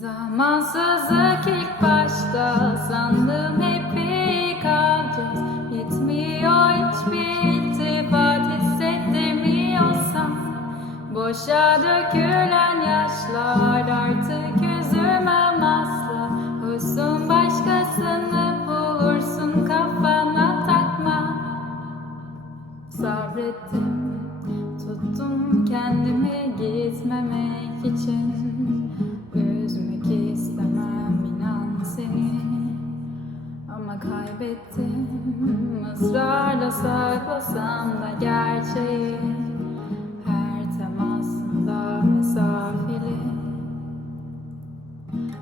Zamansızlık ilk başta sandım hep iyi kalacağız Yetmiyor hiçbir iltifat hissettirmiyorsam Boşa dökülen yaşlar artık üzülmem asla Olsun başkasını bulursun kafana takma. Sabrettim, tuttum kendimi gitmemek için kaybettim. Israrla saklasam da gerçeği Her temasında mesafeli.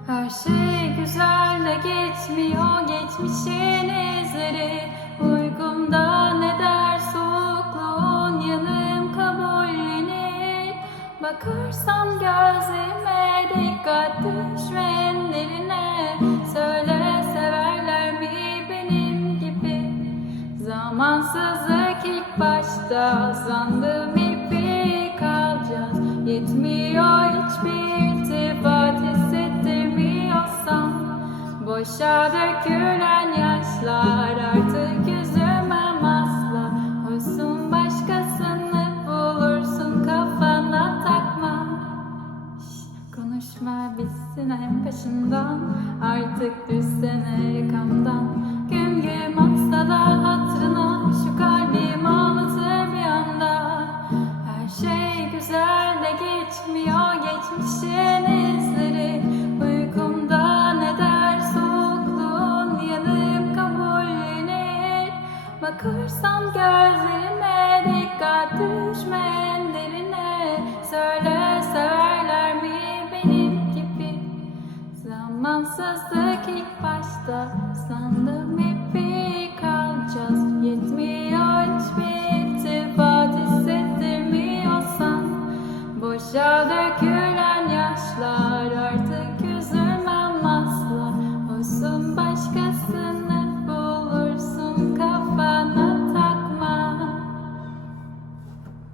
Her şey güzel de geçmiyor geçmişin izleri. Uykumda ne der soğukluğun yanım kabullenir Bakarsam gözüme dikkat düşmeyen Zamansızlık ilk başta sandım ipi kalacağız. Yetmiyor hiçbir iltifat hissettirmiyorsam Boşa dökülen yaşlar artık üzülmem asla. Olsun başkasını bulursun kafana takma. Şş, Konuşma bitsin en başından Artık düşsene yakamdan Bakırsam gözlerime dikkat düşmen derine Söyle severler mi benim gibi? Zamansızlık ilk başta sandım hep bir kalacağız. Yetmiyor hiçbir iltifat hissettirmiyorsan Boşa